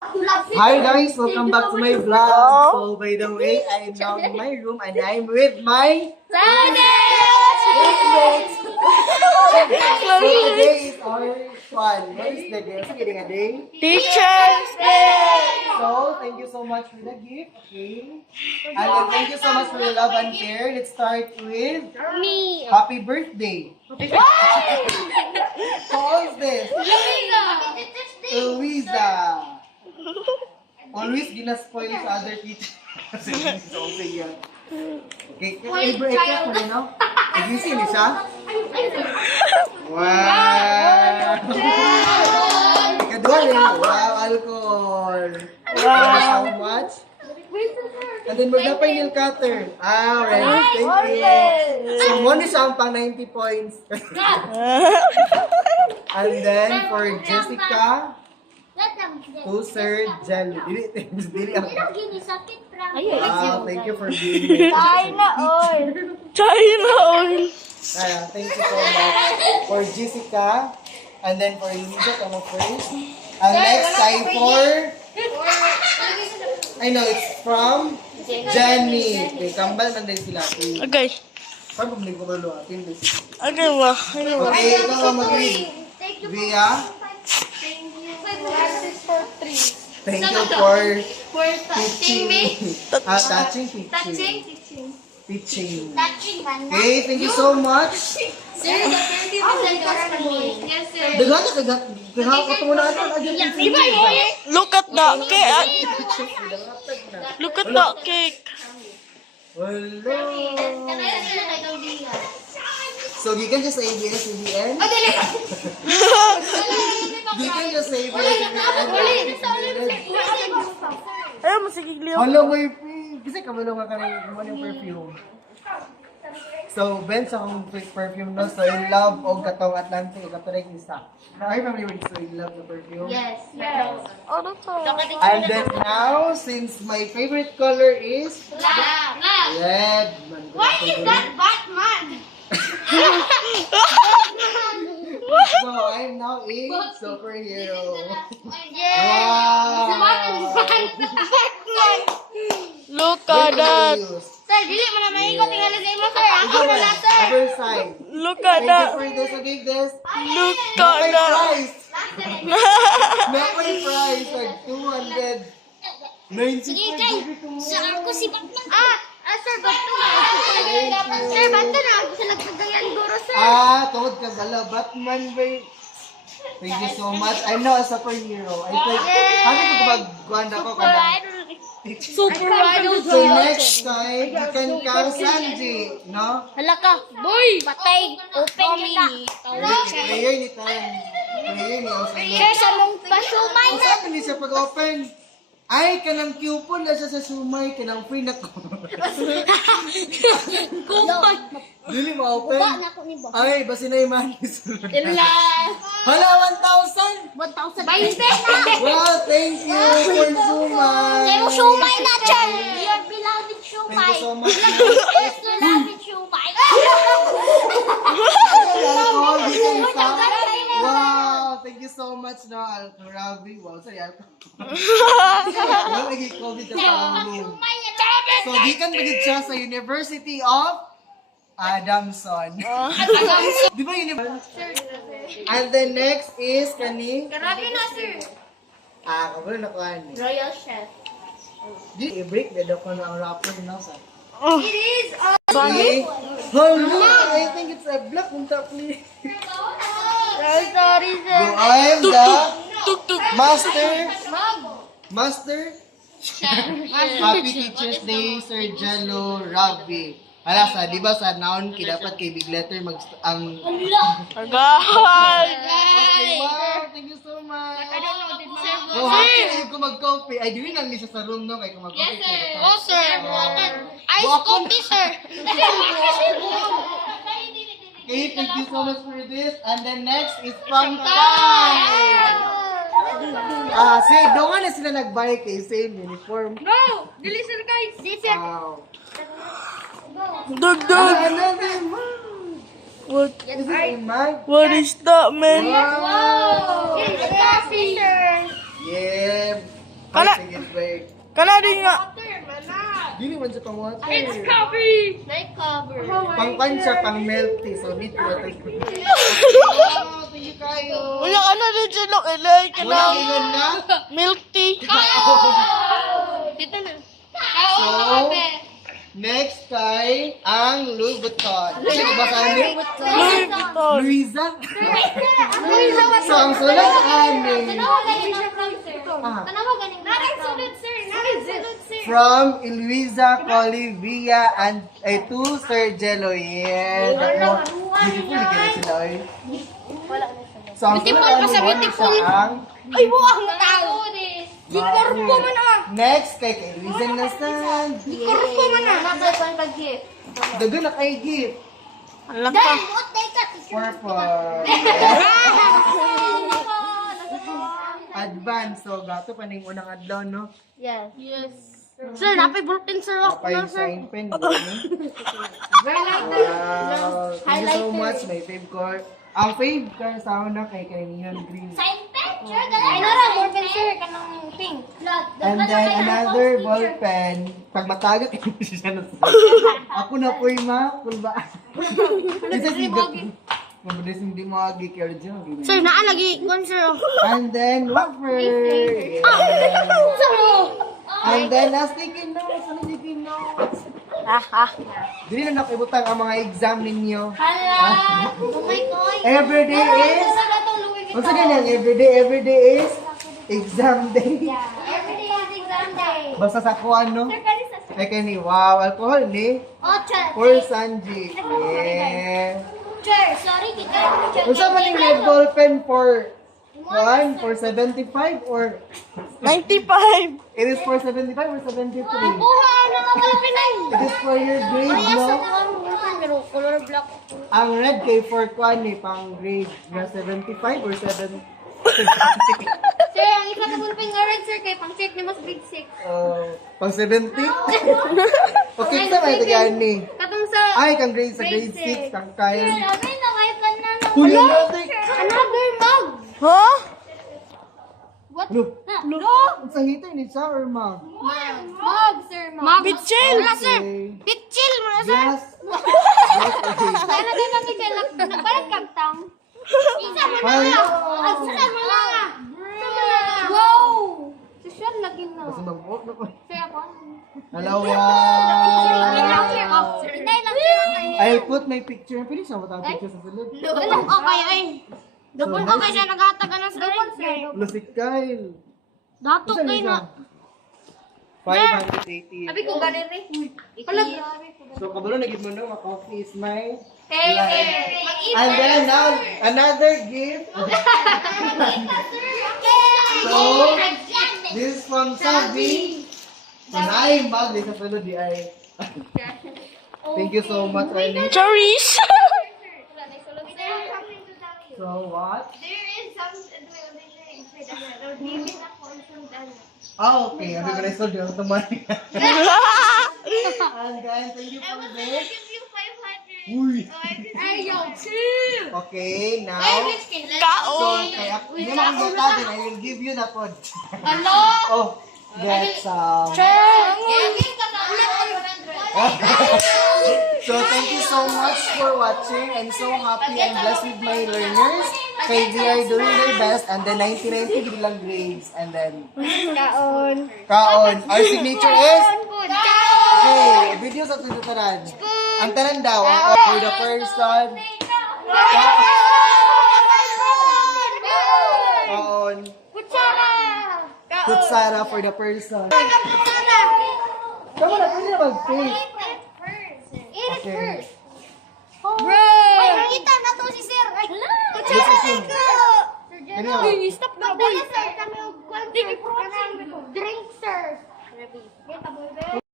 Hi guys, welcome back to my vlog. So by the way, I'm now in my room and I'm with my classmates. So today is our fun. What is the day? Sige nga day. Teacher's Day! So thank you so much for the gift. Okay. And then thank you so much for your love and care. Let's start with Me! happy birthday. Who is this? Louisa. Always ginaspoil sa other teacher. Kasi this is also yan. Okay, break up mo no? Nagising ni siya? Wow! Kadua rin. Wow, alcohol. Wow! How much? And then magnapay nail cutter. Ah, right. Thank you. So, one is ang pang 90 points. And then, for Jessica, Sir Jelly. Dili ako. Wow, thank you for being here. China oil! China oil! Thank you so much for Jessica. And then for Lisa, come first. And next, I for... I know, it's from Jenny. Okay, kambal man din sila. Okay. Saan pabalik ko malo? Atin this. Okay ba? Okay, ikaw ang mag-read. Via, thank you for teaching me. Teaching. Okay, thank you so much. Sir, the birthday was like yes, sir. Daghan ka ko muna ato. Look at that cake! Look at that cake! Wala. So, gikan siya sa ABS-CBN? Gikan siya sa ABS-CBN? Ayaw mo sige liyo. Hala, may kasi kabalo nga kanina yung perfume. So, Ben sa akong perfume no, so in love o katong Atlantic, katong isa. Ay, family with so in love the perfume? Yes. Ano to? And then now, since my favorite color is Black. red. Why is that Batman? So, I'm now a superhero. Yes. Wow! Look at that! Sir, dili mo na maigo tingala sa imo, sir. Ako na na, sir. Other side. Look at Thank you that! for this. I gave this. Look Not at my that! price. Not my price. Like 290. Sige, kay. Sa ako si Batman. Sir, Batman. Sir, Batman na. Ako sa nagkagayan, guro, sir. Tungod ka bala. Batman, babe. Thank you so much. I'm now a superhero. I think, ano ko mag-guan ako ka na? Super idol! So next time, you can call Sanji, no? Hala ka! Boy! Patay! Open kita! Prayer ni Tan. Prayer ni Osama. Sir, sa mong pasumay Kung saan hindi siya pag-open? Ay, kanang coupon na siya sa sumay, kanang free na ko. Kumpay! Dili ma-open? na ako ni Boss. Ay, basi na yung manis. Ila. Hala, 1,000! 1,000. 20 na. Wow, thank you for sumay. Sa'yo, shumay na, Chan. Your beloved Thank shumay. you so much. Yes, beloved shumay. Alcohol, di ka isa. Wow, thank you so much na Alcorabi. Wow, sorry, Alcohol. Wala lagi COVID sa room. So, di kan magid siya sa University of Adamson. Di ba University? And then next is kani? Grabe na, sir. Kabalo na ko ani. Royal Chef. Di i-break na daw ko na ang rapper na sa. It is Okay. Hala, I think it's a black on top ni. sorry, sir. So, I'm the Tuk tuk! Master Happy Teacher's Day, Sir Jello Rabi. Hala sa, di ba sa noun, dapat kay big letter ang... Agay! Wow, thank you so much. I don't know, did sir. So, happy ko mag-coffee. Ay, di rin lang niya sa room, no? Kaya kung mag-coffee. Oh, sir. Ice coffee, sir. Okay, thank you so much for this. And then next is from Tay. Doon nga na sila nag-buy kay same uniform. No! Dili, sir, guys. Wow. Dagdag! Another one. What? Is it a mug? What is that, man? Wow! It's a coffee, sir. Yeah. Kana- Sige, wait. Kana din nga. Dili man siya pang water. Coffee. Night cover. Pang siya, pang milk tea. So, need water. Wow, thank you kayo. Wala ka na din siya lang. Ilay ka Wala na. ilan na. Milk tea. Dito na. So, next kay ang Louis Vuitton. Sino ba kami? Louis Vuitton. Luisa? So, ang sulat amin. Ah. From Eluisa Colivia and to Sir Jello. Yeah. Beautiful na sila eh. So, ang sulat amin ang Ay, buwang na tao. Di korpo man ah. next kay Eluisa Nasan. Korpo man ah. Nagay pa gift. Dago na kay gift. Alam Dahil ka. buot na ikat. Purple. Advance. So, gato pa ning unang adlaw, no? Yes. Sir, napay bulletin sir. Kapay sign pen. Wow. Thank you so much. My fave ko. Ang fave ko sa una kay Neon Green. Sign pen? Sure, ganun. Ay, nara, bulletin sir. Kanang pink. And then another ball pen. Pag matagat, siya na sa. Ako na po yung kulba. Isa sigat. Mabilis hindi mo agi-care dyan. Sir, naalagi. Gon sir. And then, wafer. Yeah. And then, last taking notes. Ano taking notes? Dili na nakibutang ang mga exam ninyo. Hala. Oh my God. Everyday is... Kung sa ganyan, everyday is exam day. Everyday is exam day. Basta sa ko ano? Ay kani, wow, alcohol ni. Ocha. For Sanji. Yeah. Sir, sorry, kita. Kung sa man yung red ball pen for... One, for 75 or... 95. It is for 75 or 73? Buha na nga pala pinay. It is for your grade, no? Pero color black. Ang red kay for kwan ni pang grade na 75 or 7? Sir, ang isa na bulping nga red, sir, kay pang check ni mas grade 6. Pang 70? Okay, kita may tagaan ni. Katong sa... Ay, kang grade sa grade 6, kang kaya. Sir, amin na kahit ka na ng... Huli natin! Another mug! Ha? What? Look. No! Sa heater ni sa or ma? Mug, sir, mug. Bitchil. Wala, sir. Okay. Bitchil mo na, sir. Yes. Yes, okay. Kaya na tayo kami kay nagbalag kagtang. Isa mo na nga. Isa mo na nga. Wow! Social lagi na. Kasi mag-walk na ko. Sir, ako. Hello, Inay lang, sir. wow. Inay lang, sir. I'll put my picture. Pwede siya matang picture sa sulod. Double okay, ay. Double okay siya nagataga ng double, sir. Lusik Kyle. Dato Isa kayo na. na. 580. Sabi ko ganun rin. So, kabalo na mo na, coffee is my Hey, life. And then now, another gift. So, this is from Sabi. So, naayong bag, di sa sulod di ay. Thank you so much, Arnie. Cherries. So, what? There is some Oh, okay. Sabi ko na ito, di ako tumari. And then, thank you for this. Uy. Okay, now. So, kaya, hindi mo akong din, I will give you the pod. Oh, that's, So, thank you so much for watching. I'm so happy and blessed with my learners. Kay they are doing their best and then 99 bilang grades. And then, kaon. Our signature is, okay, video sa tuntutan. Ang tanan daw, for the person. Kaon. Kutsara for the person. Tama na, pwede na mag-take. Okay. Bro! Ay, nakita na to si sir! Kutsara na ko! Ano yun? Stop na boy! Sir, kami drink, sir!